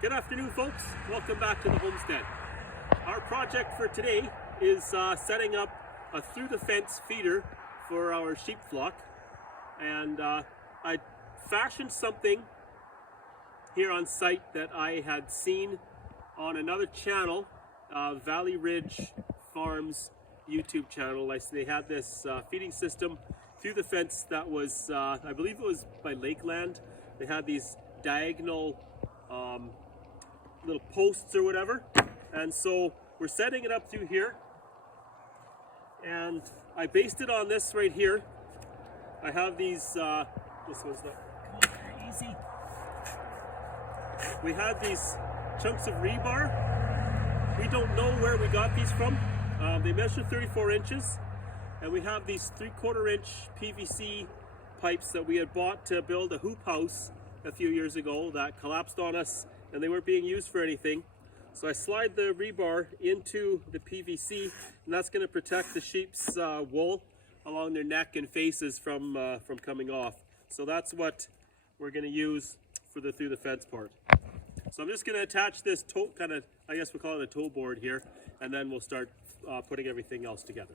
Good afternoon, folks. Welcome back to the homestead. Our project for today is setting up a through the fence feeder for our sheep flock, and I fashioned something here on site that I had seen on another channel, Valley Ridge Farms YouTube channel. They had this feeding system through the fence that was, I believe it was by Lakeland. They had these diagonal little posts or whatever, and so we're setting it up through here, and I based it on this right here. I have these, this one's not going easy. We have these chunks of rebar. We don't know where we got these from. They measure 34 inches, and we have these 3/4 inch PVC pipes that we had bought to build a hoop house a few years ago that collapsed on us, and they weren't being used for anything. So I slide the rebar into the PVC, and that's going to protect the sheep's wool along their neck and faces from coming off. So that's what we're going to use for the through the fence part. So I'm just going to attach this toe, kind of, I guess we'll call it a toe board here, and then we'll start putting everything else together.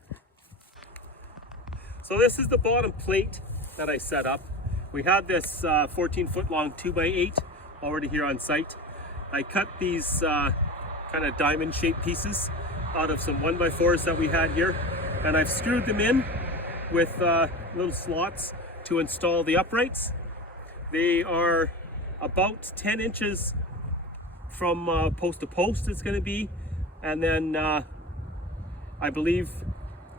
So this is the bottom plate that I set up. We had this 14-foot long 2x8 already here on site. I cut these kind of diamond shaped pieces out of some 1x4s that we had here, and I've screwed them in with little slots to install the uprights. They are about 10 inches from post to post it's going to be, and then I believe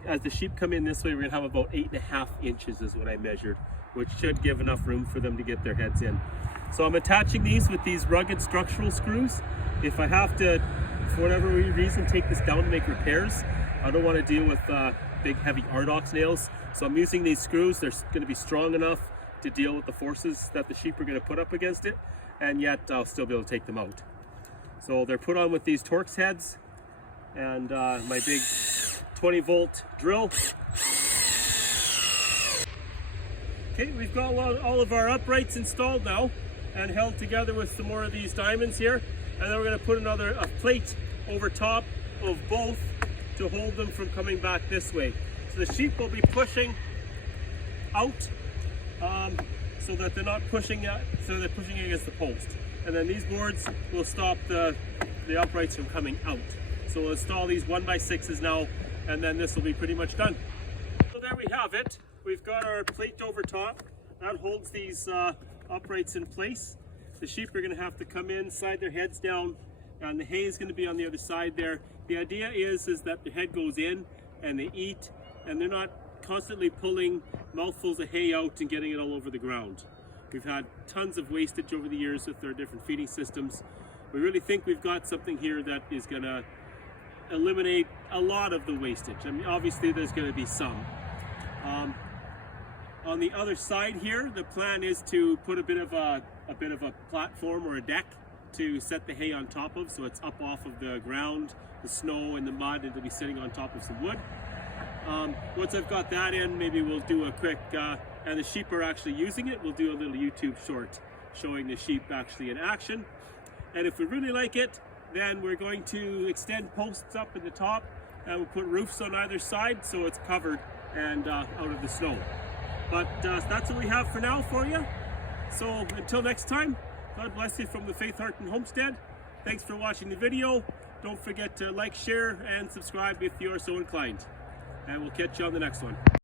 as the sheep come in this way, we're going to have about 8.5 inches is what I measured, which should give enough room for them to get their heads in. So I'm attaching these with these rugged structural screws. If I have to, for whatever reason, take this down to make repairs, I don't want to deal with big heavy Ardox nails. So I'm using these screws. They're going to be strong enough to deal with the forces that the sheep are going to put up against it, and yet I'll still be able to take them out. So they're put on with these Torx heads and my big 20-volt drill. Okay, we've got all of our uprights installed now and held together with some more of these diamonds here, and then we're going to put a plate over top of both to hold them from coming back this way. So the sheep will be pushing out so that they're not pushing, so they're pushing against the post. And then these boards will stop the uprights from coming out. So we'll install these 1x6s now, and then this will be pretty much done. So there we have it. We've got our plate over top. That holds these uprights in place. The sheep are going to have to come in, slide their heads down, and the hay is going to be on the other side there. The idea is that the head goes in and they eat, and they're not constantly pulling mouthfuls of hay out and getting it all over the ground. We've had tons of wastage over the years with our different feeding systems. We really think we've got something here that is going to eliminate a lot of the wastage. I mean, obviously there's going to be some. On the other side here, the plan is to put a bit of a platform or a deck to set the hay on top of, so it's up off of the ground, the snow and the mud, and to be sitting on top of some wood. Once I've got that in, maybe we'll do a quick, and the sheep are actually using it, we'll do a little YouTube short showing the sheep actually in action. And if we really like it, then we're going to extend posts up in the top, and we'll put roofs on either side so it's covered and out of the snow. But that's what we have for now for you. So until next time, God bless you from the Faith Heart and Homestead. Thanks for watching the video. Don't forget to like, share, and subscribe if you are so inclined. And we'll catch you on the next one.